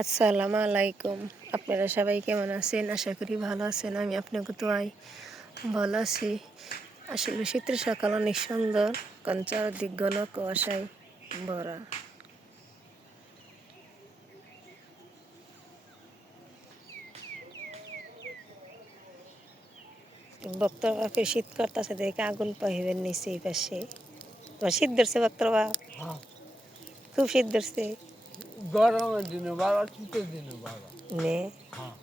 আসসালামু আলাইকুম। আপনারা সবাই কেমন আছেন? আশা করি ভালো আছেন। আমি আপনাকে দোয়ায় ভালো আছি। আসলে শীতের সকাল অনেক সুন্দর, কারণ চারদিক ঘন কুয়াশায় ভরা। বক্তর বাপে শীত করতেছে দেখে আগুন পাহিবেন নিচে এই পাশে। তোমার শীত ধরছে বক্তর বাপ? হ্যাঁ, খুব শীত ধরছে। গরমের দিনে ভালো, শীতের দিনে ভালো। নে হ্যাঁ,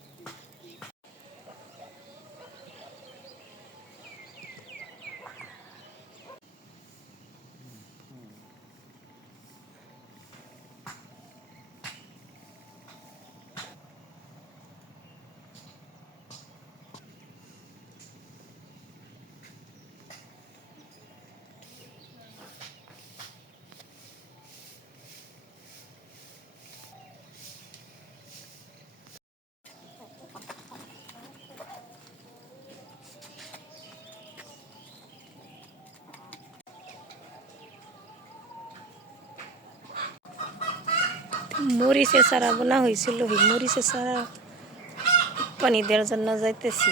মরিচে চারা বোনা হয়েছিল, মরিচে চারা পানি দেওয়ার জন্য যাইতেছি।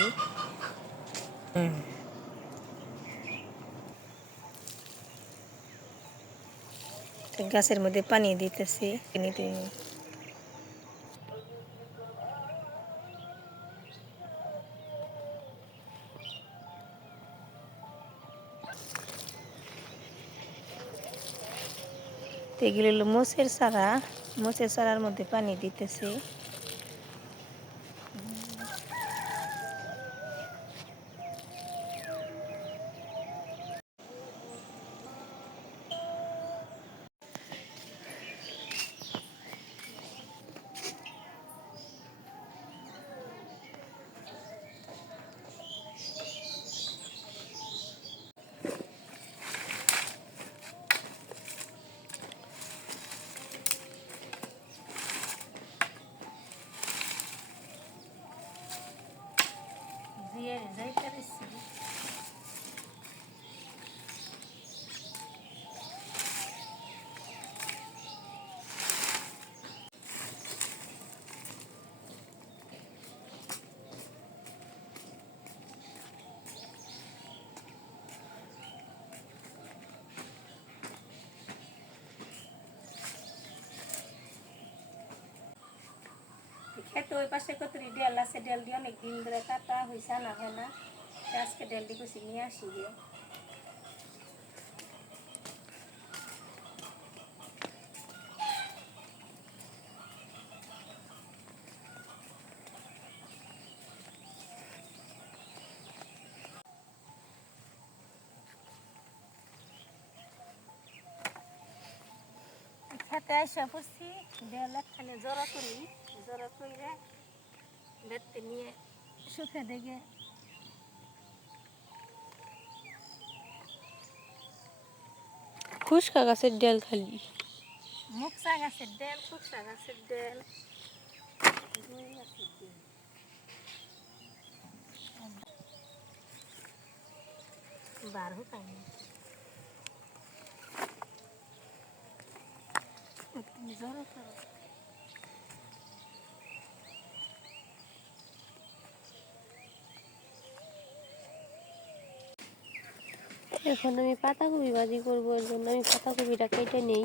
গাছের মধ্যে পানি দিতেছি। এগুলো হলো মোচের চারা। মোচের চারার মধ্যে পানি দিতেছি। খেতে ওই পাশে কতরি ডেল আছে, ডেল দিয়ে অনেক দিন ধরে কাটা হয়েছে, না হয় না। আজকে ডেল দিয়ে কুচি নিয়ে আসি গিয়ে। খেতে আসা পড়ছি, ডেল একখানে জড়া করি, জড়া করে বেতে নিয়ে শুকে দেখে খুশকা গাছের ডাল খালি মুকসা গাছের ডেল, খুকসা গাছের ডেল, দুই গাছের ডেল। বার হুকাই তুমি জড়া করো। এখন আমি পাতাকপি ভাজি করবো, এর জন্য আমি পাতাকপিটা কেটে নেই।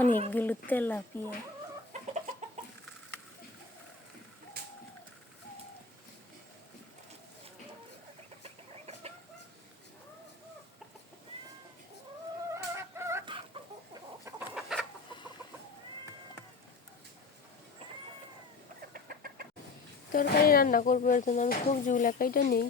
অনেকগুলো তেলাপিয়া। তরকারি রান্না করবো, এর জন্য আমি সবজিগুলা কেটে নিই।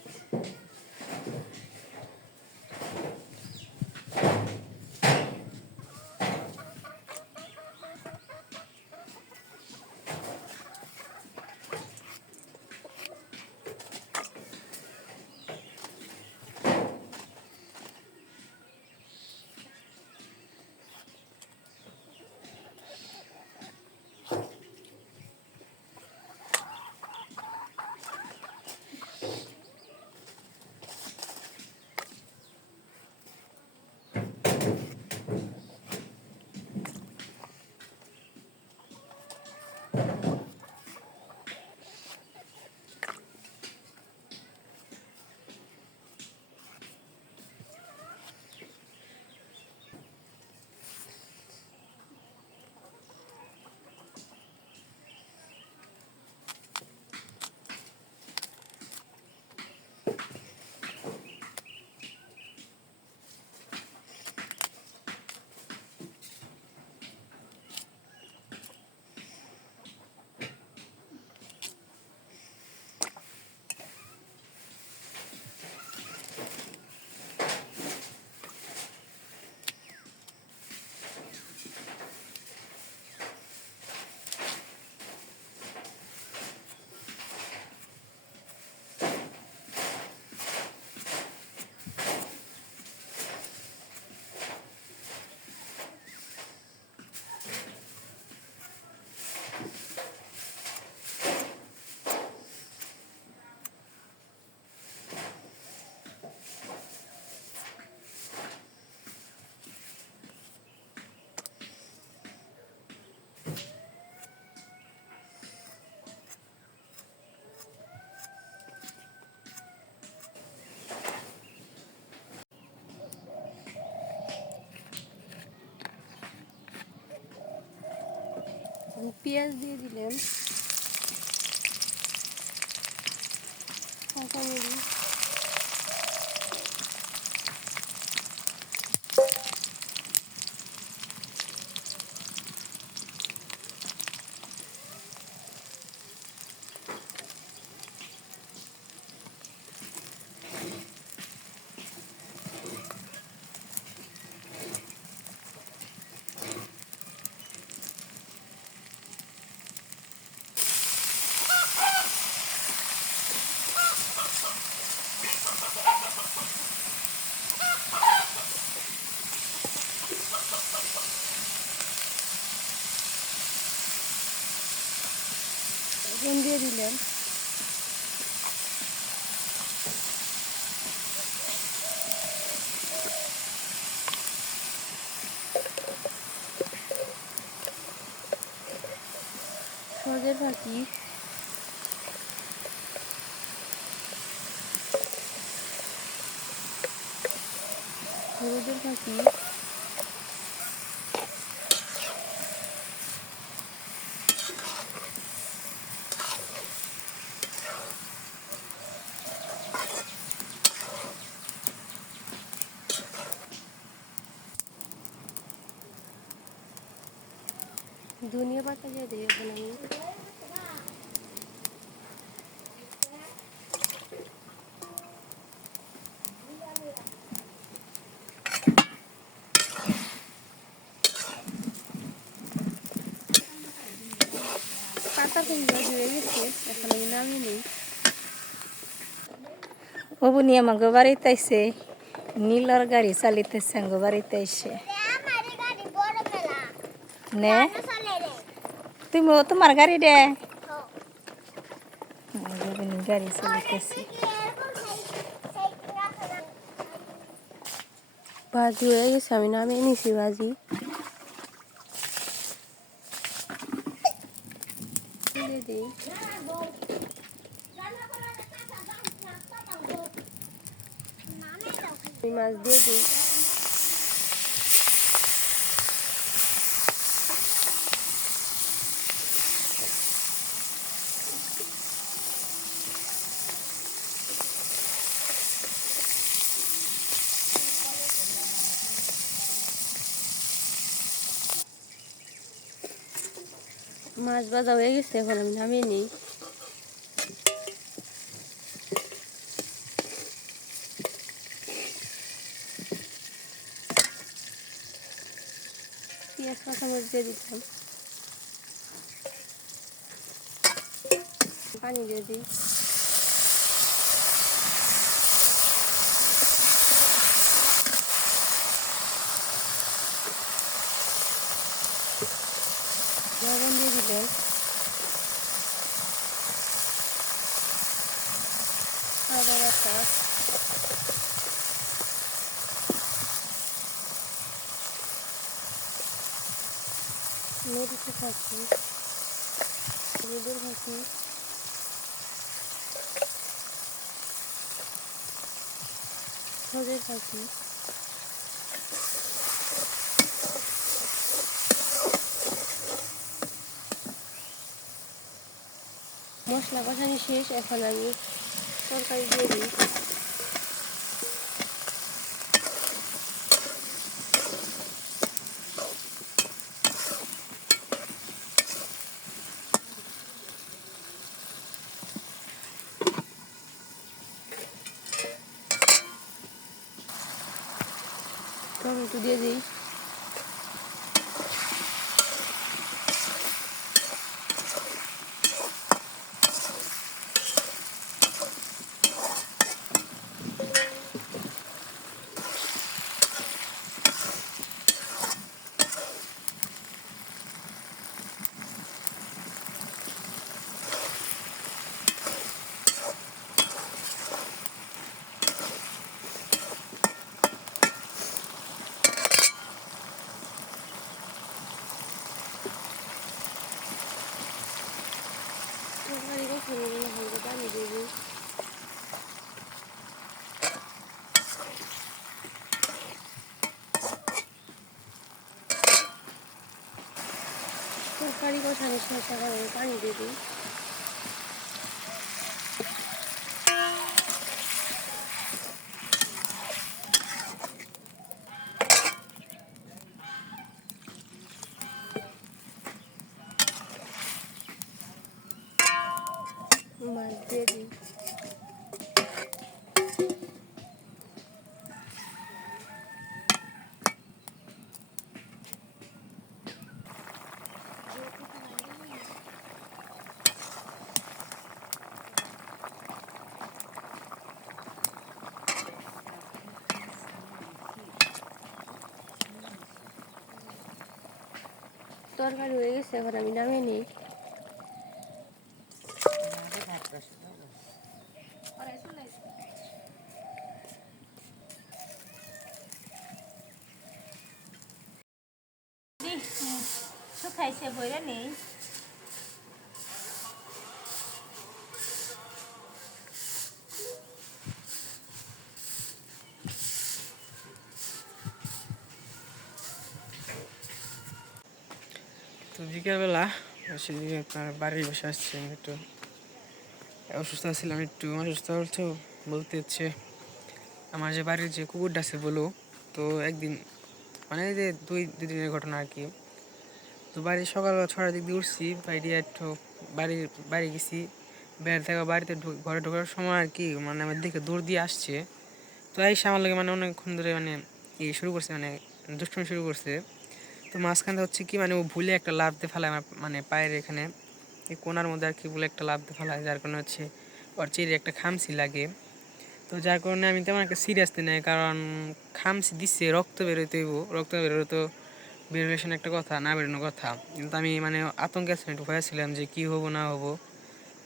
পেঁয়াজ দিয়ে দিলাম, কাঁচামরিচ, এখন দিয়ে দিলাম সজের পাখি, হলুদের পাখি, ধনিয়া পাতা দিয়ে দিই এখন আমি। পাতাকপি ভাজি হয়ে গেছে, এখন আমি নামিয়ে নিই। অবনি আমাকে বাড়িতে আইসে, নীলর গাড়ি চালিতেছে আমাকে বাড়িতে আইসে। নে তুমি তোমার গাড়ি দে, অবনি গাড়ি চালিতেছে। ভাজি হয়ে গেছে, আমি নামিয়ে নিছি ভাজি। দিয়ে দিই মাছ দিয়ে দিই। মাছ ভাজা হয়ে গেছে, এখন আমি নামিয়ে নিই। পেঁয়াজ কাঁচামরিচ দিয়ে দিলাম, পানি দিয়ে দিই। লবণ দিয়ে দিলাম, আদা বাটা, মরিচের ফাঁকি, হলুদের ফাঁকি, সজের ফাঁকি, মশলা কষানো শেষ। এখন আমি তরকারি দিয়ে দিই। টমেটো দিয়ে দিই। তরকারি কষানো হালকা পানি দিয়ে দিই। তরকারি কষানো শেষ, এখন আমি পানি দিয়ে দিই। মাছ দিয়ে দিই। তরকারি হয়ে গেছে, এখন আমি নামিয়ে নিই। শুকাইছে বইরা নেই। তো বিকেলবেলা সেদিকে আপনার বাড়ির বসে আসছি। আমি একটু অসুস্থ ছিলাম, একটু অসুস্থ তো বলতে হচ্ছে আমার যে বাড়ির যে কুকুরটা আছে বলো, তো একদিন মানে এই যে দুই দিনের ঘটনা আর কি। তো বাড়ি সকাল 6টার দিক দিয়ে উঠছি, বাইরে একটু বাড়ি গেছি, বের থেকে বাড়িতে ঘরে ঢোকার সময় আর কি মানে আমার দিকে দৌড় দিয়ে আসছে। তো এই আমার লাগে মানে অনেকক্ষণ ধরে মানে শুরু করছে, মানে দুষ্টুমি শুরু করছে। তো মাঝখানটা হচ্ছে কি মানে ও ভুলে একটা লাফ দিয়ে ফেলায় আমার মানে পায়ের এখানে এই কোনার মধ্যে আর কি, বলে একটা লাফ দিয়ে ফেলায়, যার কারণে হচ্ছে ওর চিরে একটা খামসি লাগে। তো যার কারণে আমি তেমন একটা সিরিয়াসলি নেই, কারণ খামসি দিচ্ছে রক্ত বেরোতে হইব, রক্ত বেরোলে তো বেরোলেশন একটা কথা, না বেরোনোর কথা। কিন্তু আমি মানে আতঙ্কে ছিলাম, একটু ভয় ছিলাম যে কী হবো না হবো।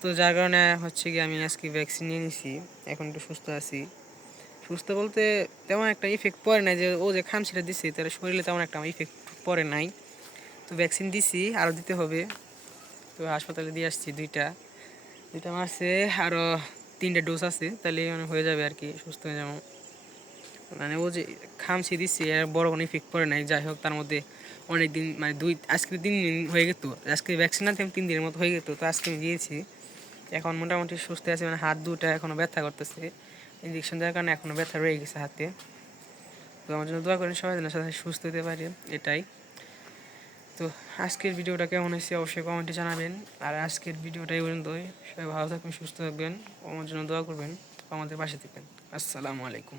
তো যার কারণে হচ্ছে কি আমি আজকে ভ্যাকসিন নিয়ে নিছি, এখন একটু সুস্থ আছি। সুস্থ বলতে তেমন একটা ইফেক্ট পড়ে নাই, যে ও যে খামচিটা দিচ্ছে তার শরীরে তেমন একটা ইফেক্ট পড়ে নাই। তো ভ্যাকসিন দিছি, আরও দিতে হবে। তো হাসপাতালে দিয়ে আসছি দুইটা মারছে, আরও 3টা ডোজ আছে, তাহলে মানে হয়ে যাবে আর কি, সুস্থ হয়ে যাবো। মানে ও যে খামচি দিচ্ছে এর বড় কোনো ইফেক্ট পড়ে নাই। যাই হোক, তার মধ্যে অনেক দিন মানে আজকে 3 দিন হয়ে গেত, আজকে ভ্যাকসিন আনতে 3 দিনের মতো হয়ে গেত। তো আজকে আমি দিয়েছি, এখন মোটামুটি সুস্থ আছে। মানে হাত দুটা এখনও ব্যথা করতেছে, ইঞ্জেকশন দেওয়ার কারণে এখনও ব্যথা রয়ে গেছে হাতে। তো আমার জন্য দোয়া করেন সবাই যেন সাথে সুস্থ হতে পারে, এটাই। তো আজকের ভিডিওটা কেমন হয়েছে অবশ্যই কমেন্টে জানাবেন। আর আজকের ভিডিওটা এই পর্যন্তই। সবাই ভালো থাকবেন, সুস্থ থাকবেন, আমার জন্য দোয়া করবেন, আমাদের পাশে থাকবেন। আসসালামু আলাইকুম।